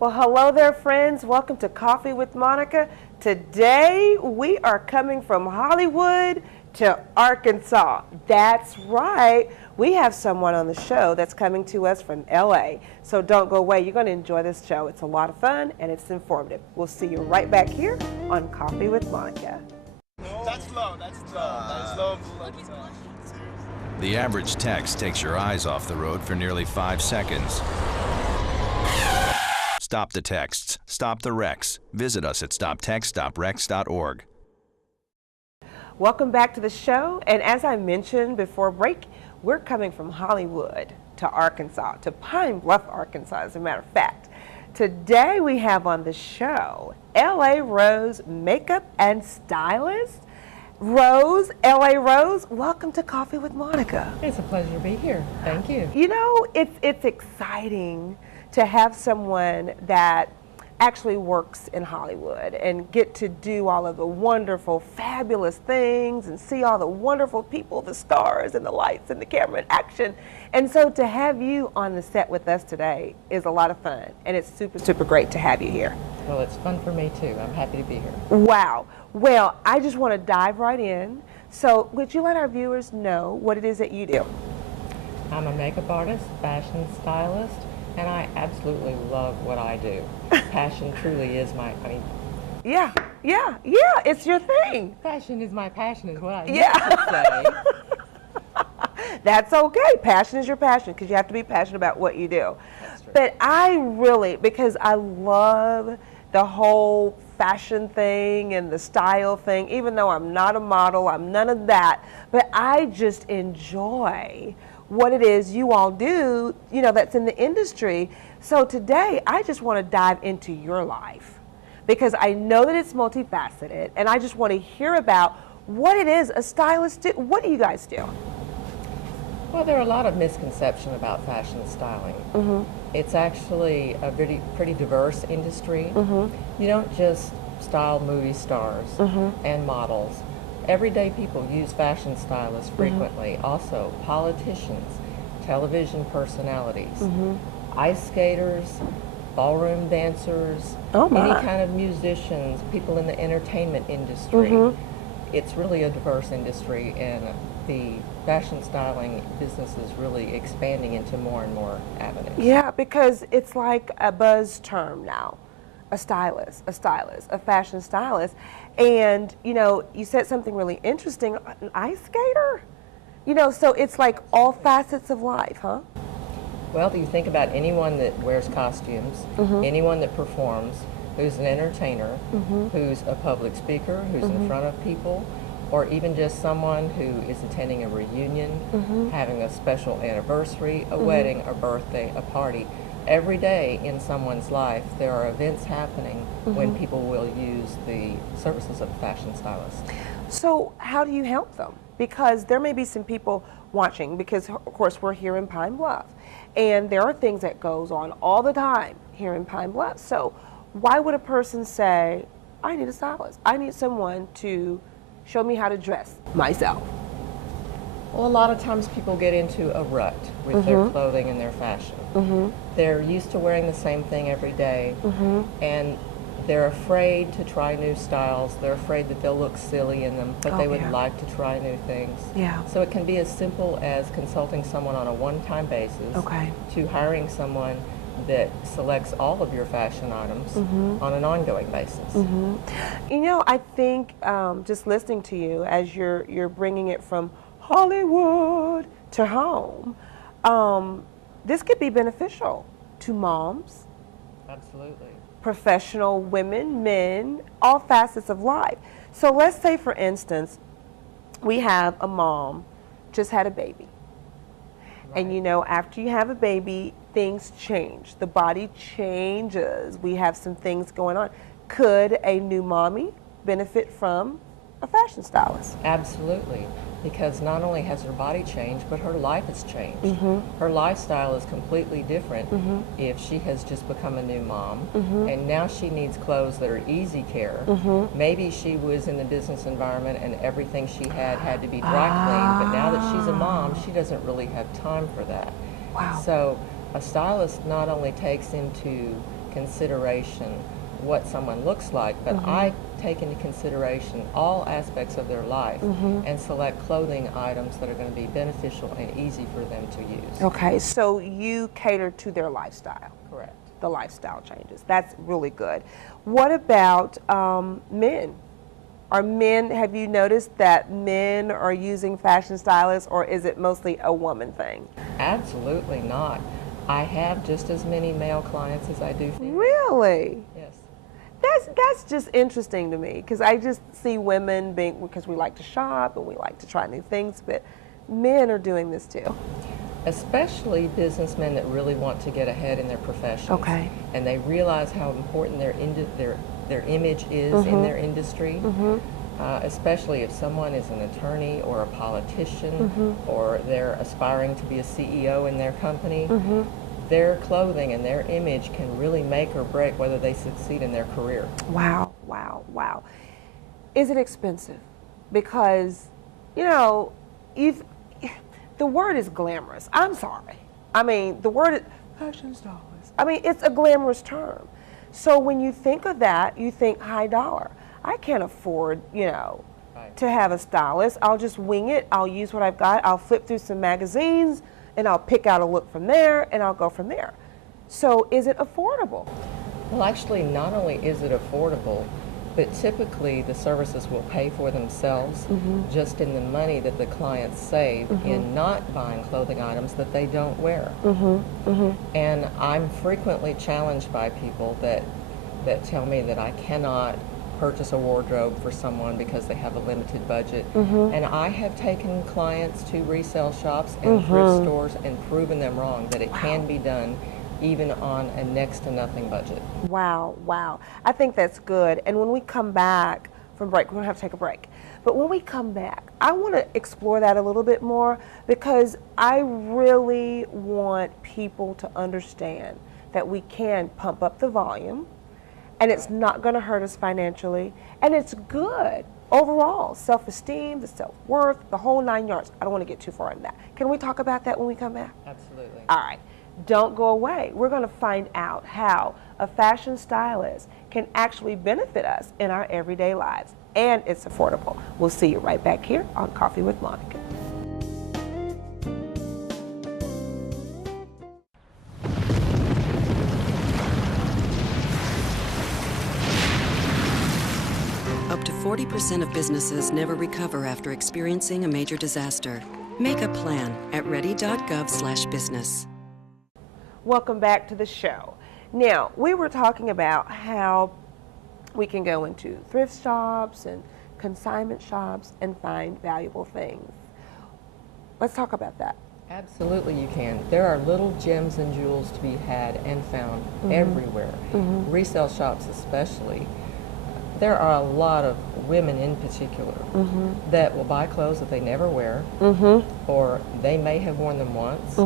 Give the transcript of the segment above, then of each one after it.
Well, hello there, friends. Welcome to Coffee with Monica. Today, we are coming from Hollywood to Arkansas. That's right. We have someone on the show that's coming to us from LA. So don't go away. You're going to enjoy this show. It's a lot of fun and it's informative. We'll see you right back here on Coffee with Monica. That's low. That's low. That's low. The average text takes your eyes off the road for nearly 5 seconds. Stop the texts. Stop the wrecks. Visit us at stoptextstoprex.org. Welcome back to the show. And as I mentioned before break, we're coming from Hollywood to Arkansas, to Pine Bluff, Arkansas, as a matter of fact. Today we have on the show LA Rose makeup and stylist. Rose, LA Rose, welcome to Coffee with Monica. It's a pleasure to be here. Thank you. You know, it's exciting to have someone that actually works in Hollywood and get to do all of the wonderful, fabulous things and see all the wonderful people, the stars and the lights and the camera and action. And so to have you on the set with us today is a lot of fun, and it's super, super great to have you here. Well, it's fun for me too. I'm happy to be here. Wow. Well, I just want to dive right in. So would you let our viewers know what it is that you do? I'm a makeup artist, fashion stylist, and I absolutely love what I do. Passion truly is Yeah, it's your thing. Fashion is my passion is what I Yeah. used to say. That's okay. Passion is your passion because you have to be passionate about what you do. That's true. But I really, because I love the whole fashion thing and the style thing, even though I'm not a model, I'm none of that, but I just enjoy what it is you all do, you know, that's in the industry. So today, I just want to dive into your life because I know that it's multifaceted, and I just want to hear about what it is a stylist do. What do you guys do? Well, there are a lot of misconceptions about fashion styling. Mm-hmm. It's actually a pretty diverse industry. Mm-hmm. You don't just style movie stars and models. Everyday people use fashion stylists frequently. Also, politicians, television personalities, ice skaters, ballroom dancers, Oh my. any kind of musicians, people in the entertainment industry. It's really a diverse industry, and the fashion styling business is really expanding into more and more avenues. Yeah, because it's like a buzz term now. A stylist, a fashion stylist. And, you know, you said something really interesting, an ice skater? You know, so it's like all facets of life, huh? Well, do you think about anyone that wears costumes, anyone that performs, who's an entertainer, who's a public speaker, who's in front of people, or even just someone who is attending a reunion, having a special anniversary, a wedding, a birthday, a party. Every day in someone's life, there are events happening when people will use the services of a fashion stylist. So how do you help them? Because there may be some people watching, because of course we're here in Pine Bluff, and there are things that goes on all the time here in Pine Bluff. So why would a person say, I need a stylist? I need someone to show me how to dress myself. Well, a lot of times people get into a rut with their clothing and their fashion. They're used to wearing the same thing every day, and they're afraid to try new styles. They're afraid that they'll look silly in them, but they would like to try new things. Yeah. So it can be as simple as consulting someone on a one-time basis to hiring someone that selects all of your fashion items on an ongoing basis. You know, I think just listening to you as you're bringing it from Hollywood to home, this could be beneficial to moms, Absolutely. professional women, men, all facets of life. So let's say, for instance, we have a mom just had a baby. And you know, after you have a baby, things change. The body changes. We have some things going on. Could a new mommy benefit from a fashion stylist? Absolutely, because not only has her body changed, but her life has changed. Her lifestyle is completely different if she has just become a new mom, and now she needs clothes that are easy care. Maybe she was in the business environment and everything she had to be dry cleaned, but now that she's a mom, she doesn't really have time for that. Wow. So a stylist not only takes into consideration what someone looks like, but I take into consideration all aspects of their life and select clothing items that are going to be beneficial and easy for them to use. Okay, so you cater to their lifestyle. Correct. The lifestyle changes. That's really good. What about men? Have you noticed that men are using fashion stylists, or is it mostly a woman thing? Absolutely not. I have just as many male clients as I do female. Really? Yes. That's just interesting to me, because I just see women being, because we like to shop and we like to try new things, but men are doing this too. Especially businessmen that really want to get ahead in their professions. Okay. And they realize how important their image is in their industry. Especially if someone is an attorney or a politician or they're aspiring to be a CEO in their company, their clothing and their image can really make or break whether they succeed in their career. Wow, wow, wow. Is it expensive? Because, you know, the word is glamorous. I'm sorry. I mean, the word is fashion stylist. I mean, it's a glamorous term. So when you think of that, you think high dollar. I can't afford, to have a stylist. I'll just wing it. I'll use what I've got. I'll flip through some magazines and I'll pick out a look from there and I'll go from there. So is it affordable? Well, actually, not only is it affordable, but typically the services will pay for themselves just in the money that the clients save in not buying clothing items that they don't wear. And I'm frequently challenged by people that tell me that I cannot purchase a wardrobe for someone because they have a limited budget. And I have taken clients to resale shops and thrift stores and proven them wrong that it can be done even on a next to nothing budget. Wow, wow. I think that's good. And when we come back from break, we're going to have to take a break. But when we come back, I want to explore that a little bit more, because I really want people to understand that we can pump up the volume and it's not going to hurt us financially, and it's good overall. Self-esteem, the self-worth, the whole 9 yards. I don't want to get too far into that. Can we talk about that when we come back? Absolutely. All right. Don't go away. We're going to find out how a fashion stylist can actually benefit us in our everyday lives, and it's affordable. We'll see you right back here on Coffee with Monica. Up to 40% of businesses never recover after experiencing a major disaster. Make a plan at ready.gov/business. Welcome back to the show. Now, we were talking about how we can go into thrift shops and consignment shops and find valuable things. Let's talk about that. Absolutely you can. There are little gems and jewels to be had and found everywhere. Resale shops especially. There are a lot of women in particular that will buy clothes that they never wear, or they may have worn them once,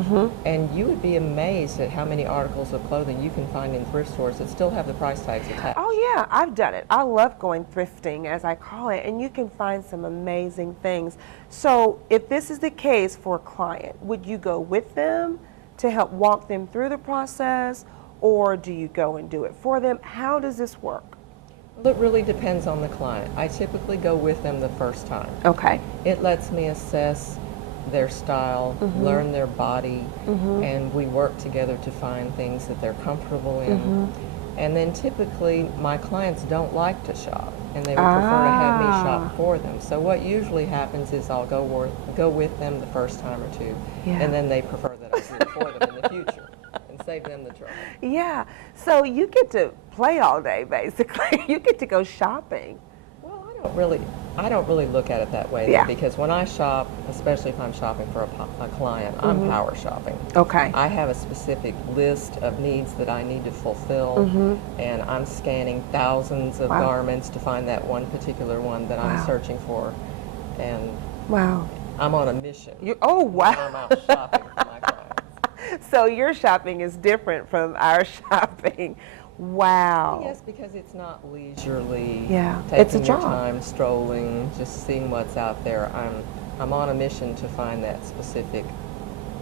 and you would be amazed at how many articles of clothing you can find in thrift stores that still have the price tags attached. Oh yeah, I've done it. I love going thrifting, as I call it, and you can find some amazing things. So if this is the case for a client, would you go with them to help walk them through the process, or do you go and do it for them? How does this work? Well, it really depends on the client. I typically go with them the first time. Okay. It lets me assess their style, learn their body, and we work together to find things that they're comfortable in. And then typically my clients don't like to shop, and they would prefer to have me shop for them. So what usually happens is I'll go with them the first time or two, and then they prefer that I do it for them in the future and save them the trouble. Yeah, so you get to play all day, basically. You get to go shopping. Well, I don't really look at it that way, because when I shop, especially if I'm shopping for a client, I'm power shopping. Okay. I have a specific list of needs that I need to fulfill, and I'm scanning thousands of garments to find that one particular one that I'm searching for, and I'm on a mission. I'm out shopping for my clients. So your shopping is different from our shopping. Wow. Yes, because it's not leisurely. It's a taking your job. time, strolling, just seeing what's out there. I'm on a mission to find that specific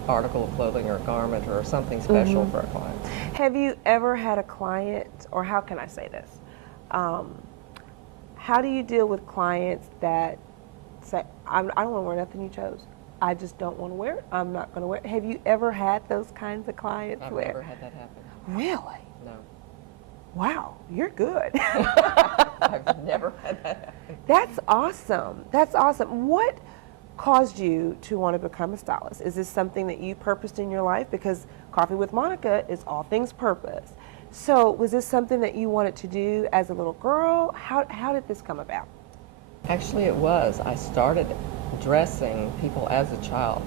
article of clothing or a garment or something special for a client. Have you ever had a client, or how can I say this? How do you deal with clients that say, I don't want to wear nothing you chose. I just don't want to wear it. I'm not going to wear it. Have you ever had those kinds of clients? I've never had that happen. Really? No. Wow, you're good. I've never had that happen. That's awesome. That's awesome. What caused you to want to become a stylist? Is this something that you purposed in your life? Because Coffee with Monica is all things purpose. So was this something that you wanted to do as a little girl? How did this come about? Actually, it was. I started dressing people as a child.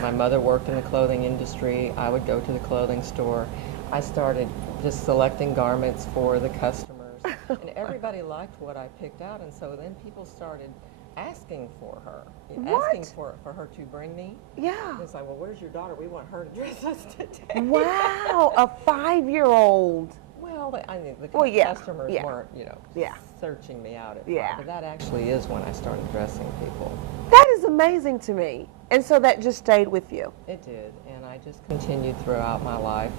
My mother worked in the clothing industry. I would go to the clothing store. I started just selecting garments for the customers, and everybody liked what I picked out, and so then people started asking for her, asking for her to bring me. Yeah. It's like, well, where's your daughter? We want her to dress us today. Wow, a 5-year-old. Well, I mean, the yeah, customers yeah. weren't, Yeah. searching me out at Yeah. but that actually is when I started dressing people. That is amazing to me. And so that just stayed with you. It did, and I just continued throughout my life,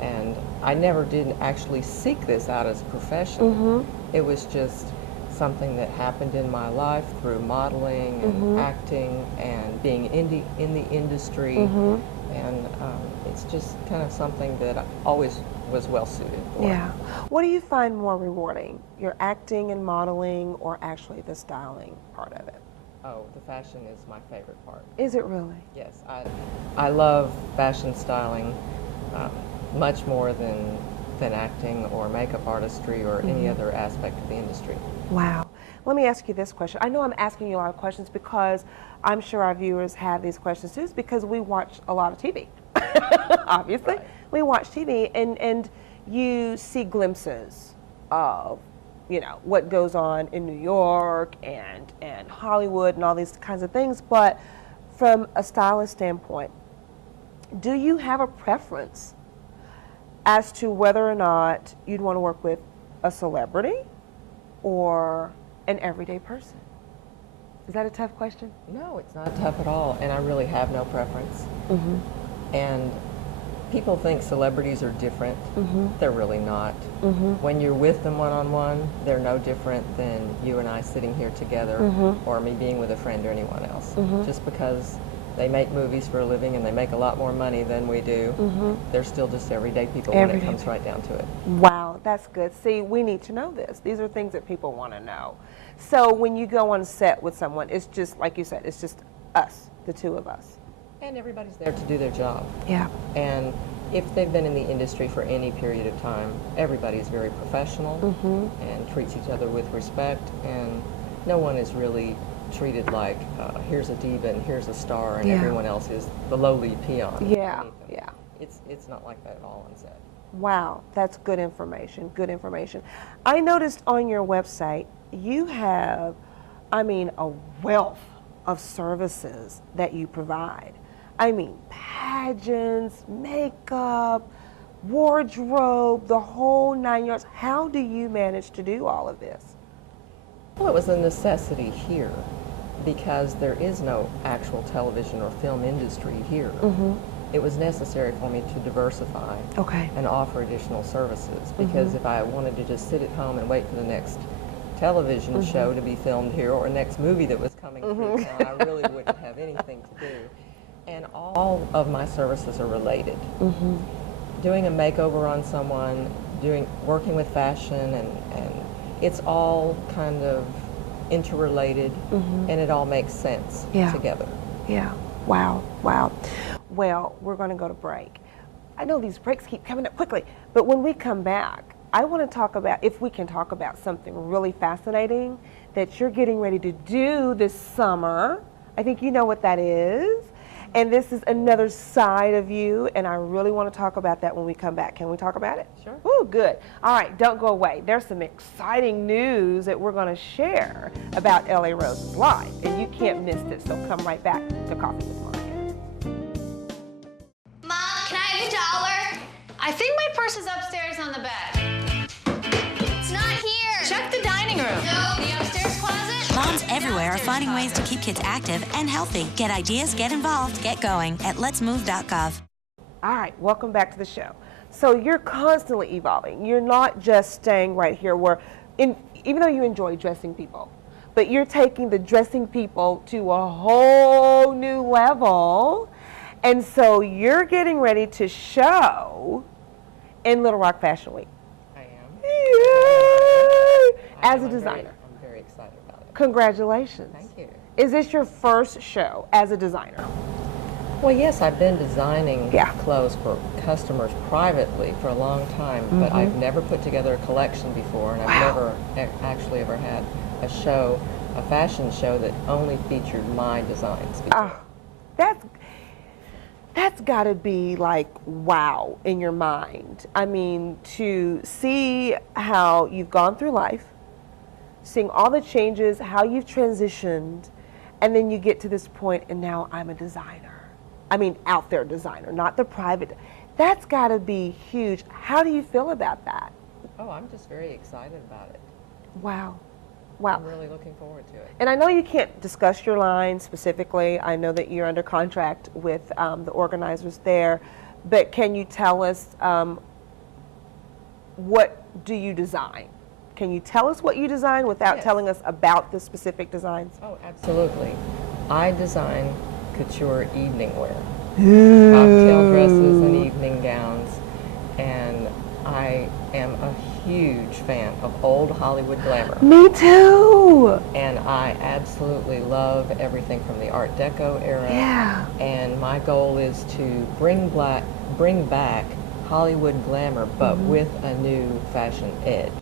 and I never did actually seek this out as a profession. It was just something that happened in my life through modeling and acting and being in the industry, and it's just kind of something that I always was well suited for. Yeah. What do you find more rewarding, your acting and modeling, or actually the styling part of it? Oh, the fashion is my favorite part. Is it really? Yes, I love fashion styling much more than acting or makeup artistry or any other aspect of the industry. Wow. Let me ask you this question. I know I'm asking you a lot of questions because I'm sure our viewers have these questions too. It's because we watch a lot of TV. Obviously. Right. We watch TV and you see glimpses of, you know, what goes on in New York and Hollywood and all these kinds of things. But from a stylist standpoint, do you have a preference as to whether or not you'd want to work with a celebrity or an everyday person? Is that a tough question? No, it's not tough at all, and I really have no preference. And people think celebrities are different. They're really not. When you're with them one-on-one, they're no different than you and I sitting here together, or me being with a friend or anyone else. Just because they make movies for a living and they make a lot more money than we do, they're still just everyday people when it comes right down to it. Wow, that's good. See, we need to know this. These are things that people want to know. So when you go on set with someone, it's just, like you said, it's just us, the two of us. And everybody's there to do their job. Yeah. And if they've been in the industry for any period of time, everybody's very professional and treats each other with respect, and no one is really treated like here's a diva and here's a star and everyone else is the lowly peon. Yeah, yeah. It's not like that at all on set. Wow, that's good information, good information. I noticed on your website you have, I mean, a wealth of services that you provide. I mean, pageants, makeup, wardrobe, the whole 9 yards. How do you manage to do all of this? Well, it was a necessity here because there is no actual television or film industry here. It was necessary for me to diversify and offer additional services because if I wanted to just sit at home and wait for the next television show to be filmed here or next movie that was coming through town, I really wouldn't have anything to do. And all of my services are related. Doing a makeover on someone, working with fashion, and it's all kind of interrelated, and it all makes sense together. Yeah. Wow. Wow. Well, we're going to go to break. I know these breaks keep coming up quickly, but when we come back, I want to talk about, if we can talk about something really fascinating that you're getting ready to do this summer. I think you know what that is. And this is another side of you, and I really want to talk about that when we come back. Can we talk about it? Sure. Ooh, good. All right, don't go away. There's some exciting news that we're going to share about L.A. Rose's life, and you can't miss this, so come right back to Coffee with Monica. Mom, can I have $1? I think my purse is upstairs on the bed. It's not here. Check the dining room. No, the upstairs closet. Moms everywhere are finding ways to keep kids active and healthy. Get ideas, get involved, get going at letsmove.gov. All right, welcome back to the show. So you're constantly evolving. You're not just staying right here where, even though you enjoy dressing people, but you're taking the dressing people to a whole new level. And so you're getting ready to show in Little Rock Fashion Week. I am. Yay! As a designer. I'm very excited about it. Congratulations. Thank you. Is this your first show as a designer? Well, yes, I've been designing Yeah. clothes for customers privately for a long time, but I've never put together a collection before, and I've never actually ever had a show, a fashion show that only featured my designs before. That's got to be like wow in your mind. I mean, to see how you've gone through life, seeing all the changes, how you've transitioned, and then you get to this point and now I'm a designer. I mean, out there designer, not the private. That's got to be huge. How do you feel about that? Oh, I'm just very excited about it. Wow. Wow. I'm really looking forward to it. And I know you can't discuss your line specifically. I know that you're under contract with the organizers there, but can you tell us what do you design? Can you tell us what you design without telling us about the specific designs? Oh, absolutely. I design couture evening wear, cocktail dresses and evening gowns, and I am a huge fan of old Hollywood glamour. Me too. And I absolutely love everything from the Art Deco era. Yeah. And my goal is to bring back Hollywood glamour, but with a new fashion edge.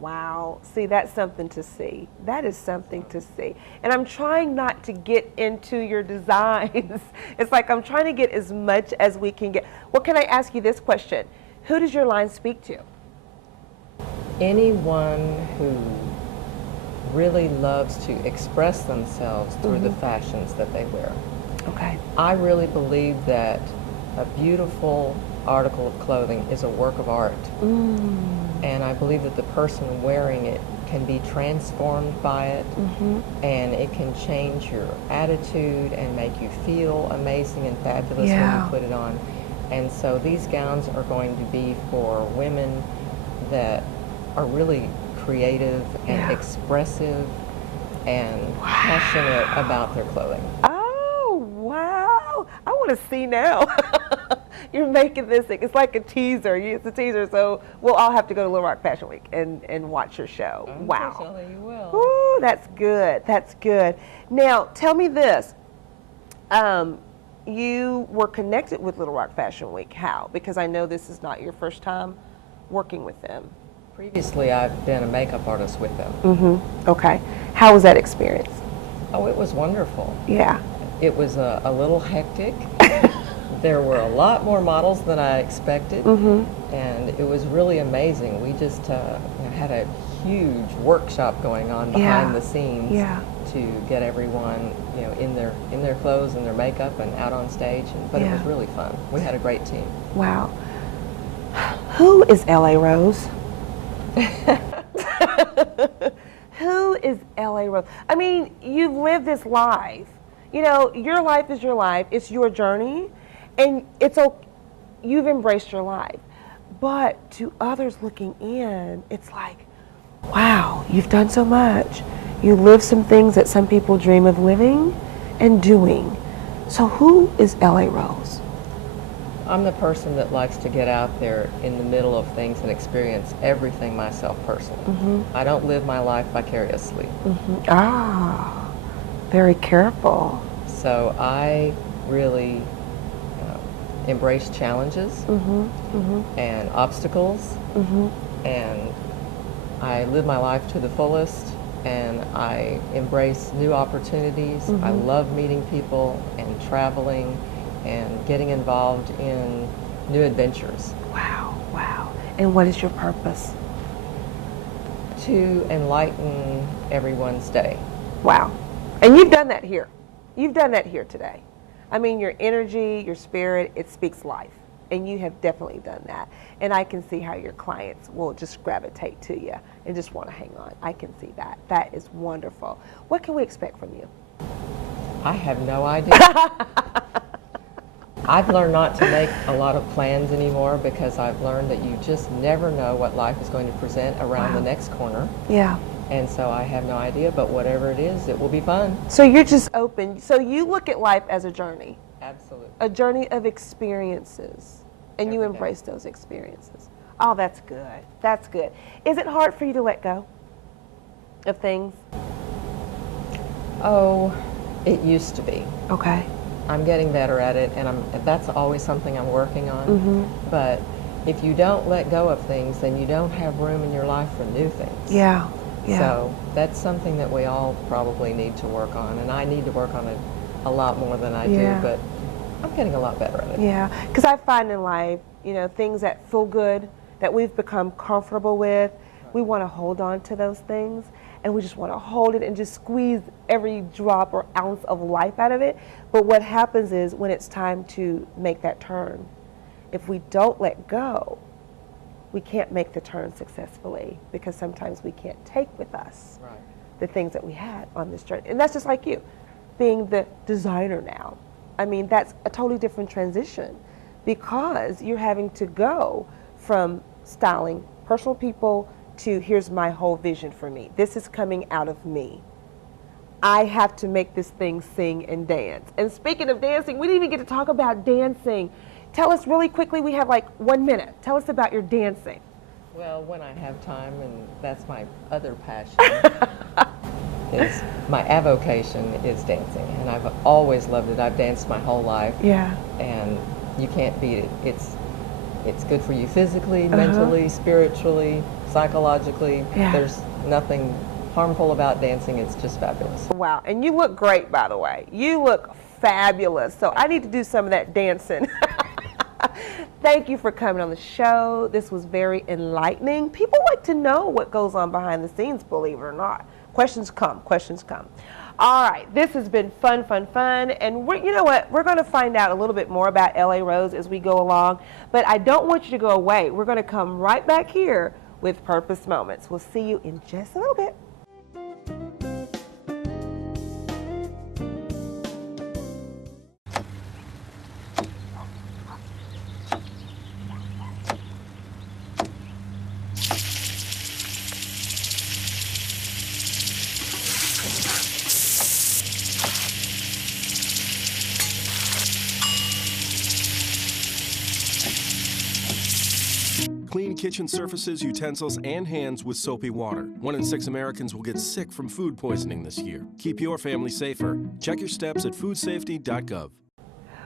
Wow. See, that's something to see. That is something to see. And I'm trying not to get into your designs. It's like I'm trying to get as much as we can get. Well, can I ask you this question? Who does your line speak to? Anyone who really loves to express themselves through the fashions that they wear. Okay. I really believe that a beautiful article of clothing is a work of art. And I believe that the person wearing it can be transformed by it, and it can change your attitude and make you feel amazing and fabulous when you put it on. And so these gowns are going to be for women that are really creative and expressive and passionate about their clothing. Oh, wow. I want to see now. You're making this thing. It's like a teaser. It's a teaser, so we'll all have to go to Little Rock Fashion Week and watch your show. Wow. Unfortunately, you will. Ooh, that's good. That's good. Now, tell me this. You were connected with Little Rock Fashion Week. How? Because I know this is not your first time working with them. Previously, I've been a makeup artist with them. Okay. How was that experience? Oh, it was wonderful. Yeah. It was a little hectic. There were a lot more models than I expected, and it was really amazing. We just had a huge workshop going on behind the scenes to get everyone, in their clothes and their makeup and out on stage. But it was really fun. We had a great team. Wow. Who is L.A. Rose? Who is L.A. Rose? I mean, you've lived this life. Your life is your life. It's your journey. And you've embraced your life. But to others looking in, it's like, wow, you've done so much. You live some things that some people dream of living and doing. So who is L.A. Rose? I'm the person that likes to get out there in the middle of things and experience everything myself personally. I don't live my life vicariously. Ah, very careful. So I really embrace challenges and obstacles, and I live my life to the fullest, and I embrace new opportunities. I love meeting people and traveling and getting involved in new adventures. Wow, wow. And what is your purpose? To enlighten everyone's day. Wow. And you've done that here. You've done that here today. I mean, your energy, your spirit, it speaks life. And you have definitely done that. And I can see how your clients will just gravitate to you and just want to hang on. I can see that. That is wonderful. What can we expect from you? I have no idea. I've learned not to make a lot of plans anymore because I've learned that you just never know what life is going to present around the next corner. Yeah. And so I have no idea, but whatever it is, it will be fun. So you're just open. So you look at life as a journey. Absolutely. A journey of experiences. And you Every day. embrace those experiences. Oh, that's good. That's good. Is it hard for you to let go of things? Oh, it used to be. Okay. I'm getting better at it, and that's always something I'm working on. But if you don't let go of things, then you don't have room in your life for new things. Yeah. Yeah. So that's something that we all probably need to work on, and I need to work on it a lot more than I do, but I'm getting a lot better at it. Yeah, because I find in life, things that feel good, that we've become comfortable with, we want to hold on to those things, and we just want to hold it and just squeeze every drop or ounce of life out of it. But what happens is when it's time to make that turn, if we don't let go, we can't make the turn successfully, because sometimes we can't take with us the things that we had on this journey. And that's just like you, being the designer now. I mean, that's a totally different transition, because you're having to go from styling personal people to here's my whole vision for me. This is coming out of me. I have to make this thing sing and dance. And speaking of dancing, we didn't even get to talk about dancing. Tell us really quickly, we have like 1 minute. Tell us about your dancing. Well, when I have time, and that's my other passion, is my avocation is dancing, and I've always loved it. I've danced my whole life. Yeah. And you can't beat it. It's good for you physically, mentally, spiritually, psychologically. Yeah. There's nothing harmful about dancing. It's just fabulous. Wow, and you look great, by the way. You look fabulous. So I need to do some of that dancing. Thank you for coming on the show. This was very enlightening. People like to know what goes on behind the scenes, believe it or not. Questions come, questions come. All right, this has been fun, fun, fun. And you know what? We're going to find out a little bit more about L.A. Rose as we go along. But I don't want you to go away. We're going to come right back here with Purpose Moments. We'll see you in just a little bit. Clean kitchen surfaces, utensils, and hands with soapy water. 1 in 6 Americans will get sick from food poisoning this year. Keep your family safer. Check your steps at foodsafety.gov.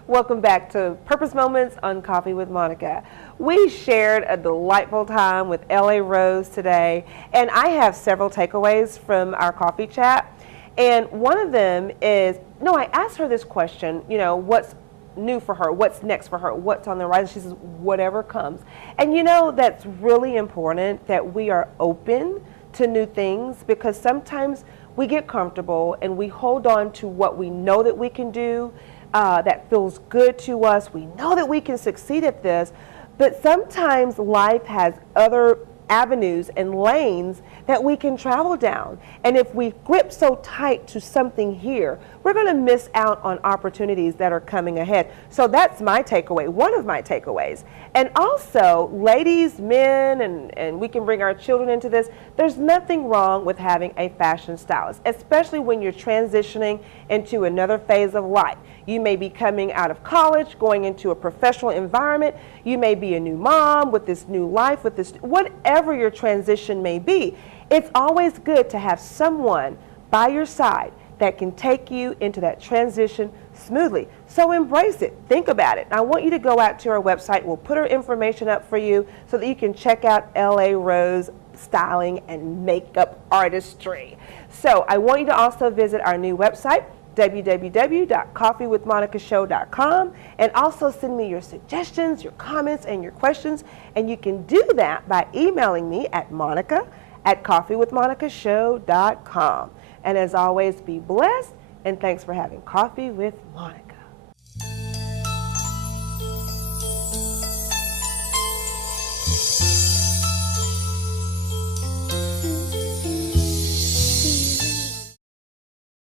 Welcome back to Purpose Moments on Coffee with Monica. We shared a delightful time with L.A. Rose today, and I have several takeaways from our coffee chat. And one of them is, I asked her this question, what's new for her, what's next for her, what's on the horizon. She says, whatever comes. And that's really important, that we are open to new things, because sometimes we get comfortable and we hold on to what we know that we can do, that feels good to us. We know that we can succeed at this, but sometimes life has other avenues and lanes that we can travel down. And if we grip so tight to something here, we're going to miss out on opportunities that are coming ahead. So that's my takeaway, one of my takeaways. And also, ladies, men, and we can bring our children into this, there's nothing wrong with having a fashion stylist, especially when you're transitioning into another phase of life. You may be coming out of college, going into a professional environment. You may be a new mom with this new life, with this, whatever your transition may be. It's always good to have someone by your side that can take you into that transition smoothly. So embrace it. Think about it. I want you to go out to our website. We'll put our information up for you so that you can check out L.A. Rose Styling and Makeup Artistry. So I want you to also visit our new website, www.coffeewithmonicashow.com, and also send me your suggestions, your comments, and your questions. And you can do that by emailing me at monica@coffeewithmonicashow.com. And as always, be blessed, and thanks for having Coffee with Monica.